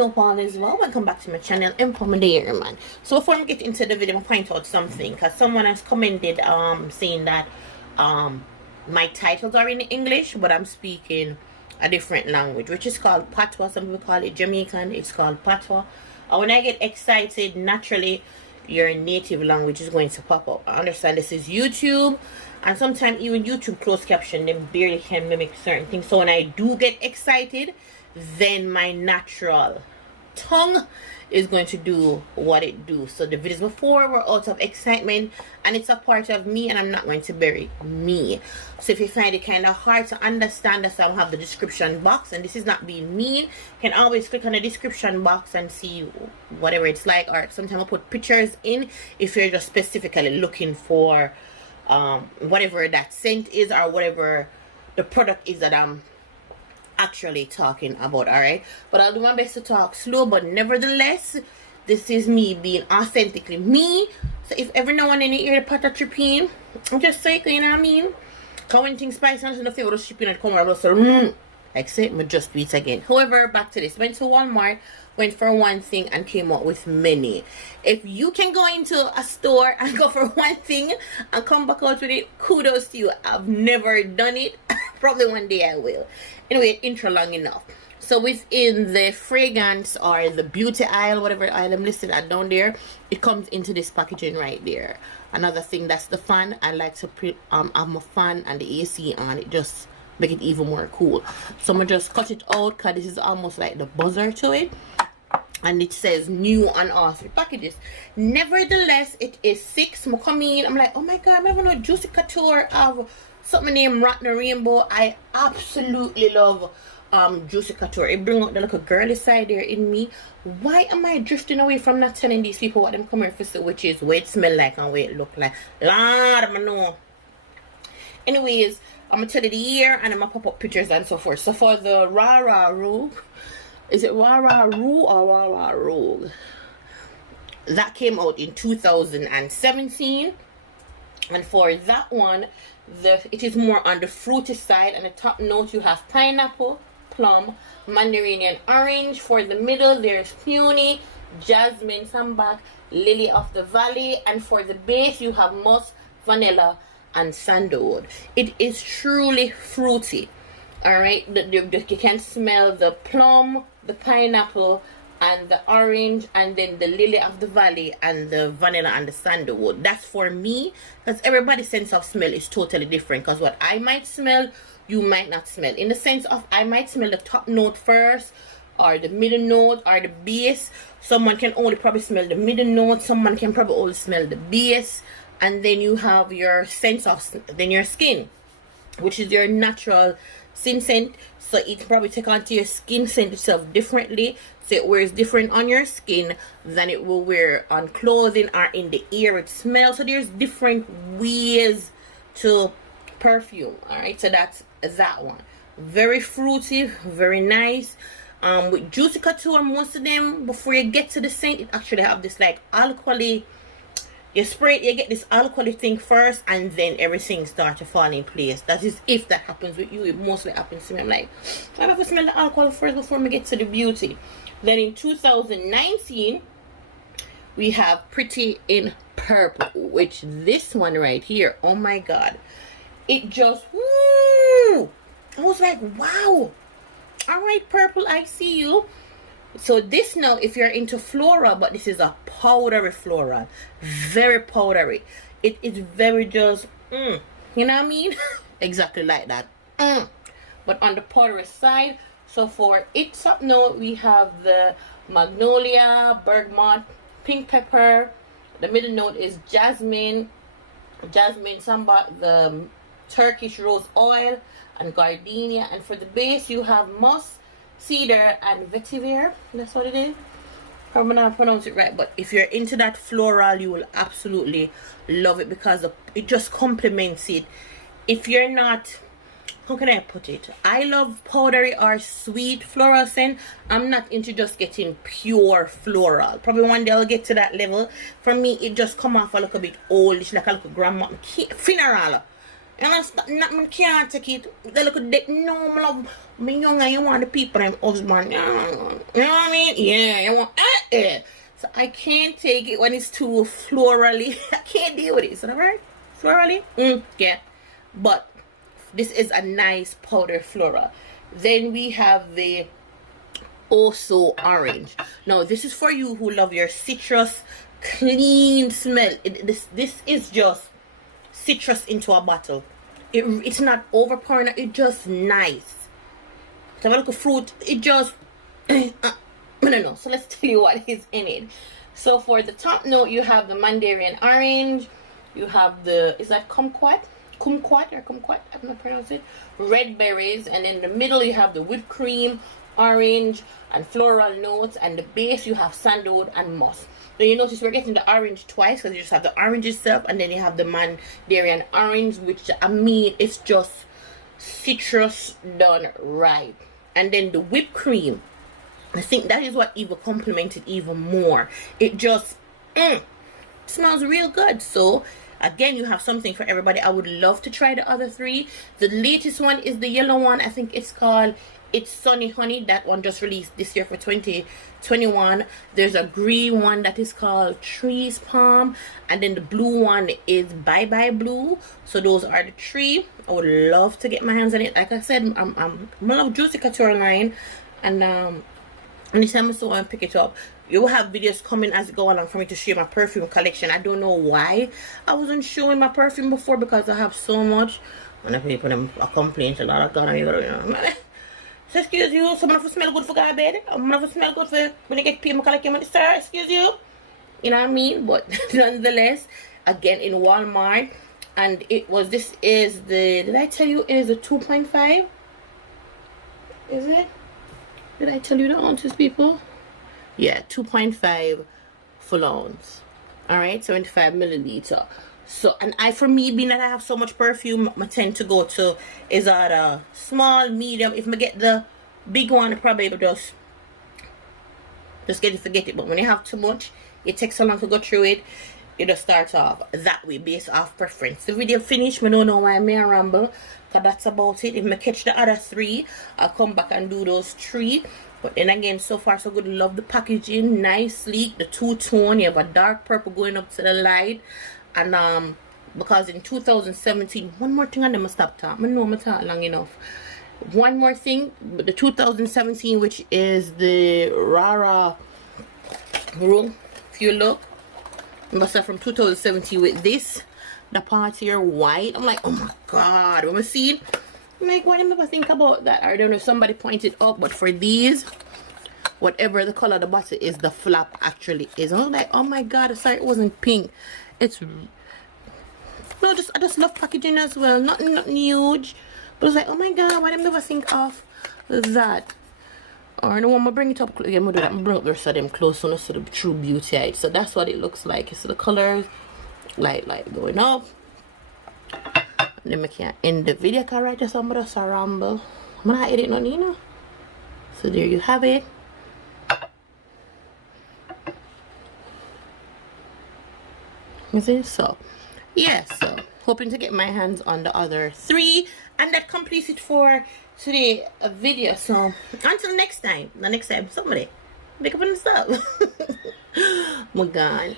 hope all is well. Welcome back to my channel, Empo, man. So before we get into the video, I'm going to point out something, because someone has commented saying that my titles are in English, but I'm speaking a different language, which is called patois. Some people call it Jamaican. It's called patois. And when I get excited, naturally your native language is going to pop up. I understand this is YouTube, and sometimes even YouTube closed caption, they barely can mimic certain things. So when I do get excited, then my natural tongue is going to do what it do. So the videos before were out of excitement, and it's a part of me, and I'm not going to bury me. So if you find it kind of hard to understand, that's why I have the description box, and this is not being mean. You can always click on the description box and see whatever it's like, or sometimes I put pictures in if you're just specifically looking for whatever that scent is, or whatever the product is that I'm actually talking about. All right, but I'll do my best to talk slow, but nevertheless, this is me being authentically me. So if every now and then you hear the pot of tripping, I'm just saying, you know what I mean? Because when things spicy and the flavor of shipping and come around, so like say it, just do it again. However, back to this. Went to Walmart, went for one thing and came out with many. If you can go into a store and go for one thing and come back out with it, kudos to you. I've never done it. Probably one day I will. Anyway, intro long enough. So within the fragrance or the beauty aisle, whatever aisle I'm listed at down there, it comes into this packaging right there. Another thing, that's the fan. I like to have my fan and the AC on. It just make it even more cool. So I'm gonna just cut it out, because this is almost like the buzzer to it, and it says new on all three packages. Nevertheless, it is 6. I'm coming in, I'm like, oh my god, I never know Juicy Couture of something named Rotten Rainbow. I absolutely love Juicy Couture. It brings out the little girly side there in me. Why am I drifting away from not telling these people what I'm coming for, which is what it smell like and what it look like? Lord, I know. Anyways, I'm gonna tell you the year, and I'm gonna pop up pictures and so forth. So for the Rara Rogue, is it Rara Rogue or Rara Rogue? That came out in 2017, and for that one, it is more on the fruity side. And the top note, you have pineapple, plum, mandarin, and orange. For the middle, there's peony, jasmine, sambac, lily of the valley, and for the base, you have musk, vanilla, and sandalwood. It is truly fruity. All right, you can smell the plum, the pineapple, and the orange, and then the lily of the valley and the vanilla and the sandalwood. That's for me, because everybody's sense of smell is totally different. Because what I might smell, you might not smell. In the sense of, I might smell the top note first, or the middle note, or the base. Someone can only probably smell the middle note, someone can probably only smell the base. And then you have your sense of, then your skin, which is your natural skin scent. So it probably take onto your skin scent itself differently. So it wears different on your skin than it will wear on clothing or in the air it smells. So there's different ways to perfume. Alright, so that's that one. Very fruity, very nice. With Juicy Couture, most of them, before you get to the scent, it actually have this like alcohol-y. You spray it, you get this alcohol thing first, and then everything starts to fall in place. That is if that happens with you. It mostly happens to me. I'm like, I have to smell the alcohol first before we get to the beauty. Then in 2019, we have Pretty in Purple, which this one right here, oh my god, it just, woo! I was like, wow. All right, Purple, I see you. So this now, if you're into floral, but this is a powdery floral, very powdery. It is very just, you know what I mean? Exactly like that. But on the powdery side, so for its up note, we have the magnolia, bergamot, pink pepper. The middle note is jasmine, sambac, the Turkish rose oil, and gardenia. And for the base, you have musk, cedar, and vetiver. That's what it is. Probably not pronounce it right, but if you're into that floral, you will absolutely love it, because it just complements it. If you're not, how can I put it, I love powdery or sweet floral scent. I'm not into just getting pure floral. Probably one day I'll get to that level. For me, it just come off a little bit oldish, like a little grandma funeral. And I stop, nothing can't take it. They look at that. No, my love, me young and you want the people and husband. You know what I mean? Yeah, you want So I can't take it when it's too florally. I can't deal with it. Is that right? Florally? Yeah. But this is a nice powder floral. Then we have the Also Orange. Now this is for you who love your citrus clean smell. This is just citrus into a bottle. It's not overpowering. It's just nice. So have a look at fruit. It just I don't know. So let's tell you what is in it. So for the top note, you have the mandarin orange. You have the, is that kumquat? Kumquat or kumquat? I'm not pronounce it. Red berries, and in the middle you have the whipped cream, orange, and floral notes, and the base you have sandalwood and moss. So you notice we're getting the orange twice because you just have the orange itself, and then you have the mandarin orange, which I mean it's just citrus done right. And then the whipped cream, I think that is what even complemented even more. It just smells real good. So again, you have something for everybody. I would love to try the other three. The latest one is the yellow one. I think it's called It's Sunny Honey. That one just released this year for 2021. There's a green one that is called Trees Palm, and then the blue one is Bye Bye Blue. So those are the three. I would love to get my hands on it. Like I said, I'm love Juicy Couture line, and anytime I still want to pick it up, you will have videos coming as it go along for me to share my perfume collection. I don't know why I wasn't showing my perfume before, because I have so much. And if people them a complaint a lot of time, you know. So excuse you, someone of smell good for God bed. I'm of smell good for when you get people collect your money, sir. Excuse you. You know what I mean? But nonetheless, again in Walmart, and it was, this is the, did I tell you it is a 2.5? Is it? Did I tell you the ounces, people? Yeah, 2.5 full ounce. Alright, 75 milliliter. So, and for me, being that I have so much perfume, I tend to go to, is that a small, medium. If I get the big one, I probably just get it, forget it. But when you have too much, it takes so long to go through it. You just start off that way, based off preference. The video finished. I don't know why I may ramble, because that's about it. If I catch the other three, I'll come back and do those three. But then again, so far so good. Love the packaging, nice, sleek. The two-tone, you have a dark purple going up to the light. And because in 2017, one more thing, and then I stop talking. I know I'm talking long enough. One more thing, the 2017, which is the Rara room. If you look, I must have from 2017 with this, the part here white. I'm like, oh my god, when I see it, I'm like, why didn't I think about that? I don't know if somebody pointed out, but for these, whatever the color of the bottle is, the flap actually is. I was like, oh my god, sorry it wasn't pink. It's no, I just love packaging as well. Nothing huge, but it's like, oh my god, why didn't I never think of that? Or no, I'm gonna bring it up. Yeah, I'm gonna do that. I'm gonna bring up the rest of them close so I see the true beauty of it. So that's what it looks like. It's the colors, light going up. And then I can't end the video because right just I'm gonna ramble. I'm gonna edit no Nina. So there you have it. You see? So yeah, so hoping to get my hands on the other three, and that completes it for today video. So until next time, somebody make up and stuff. Oh my god.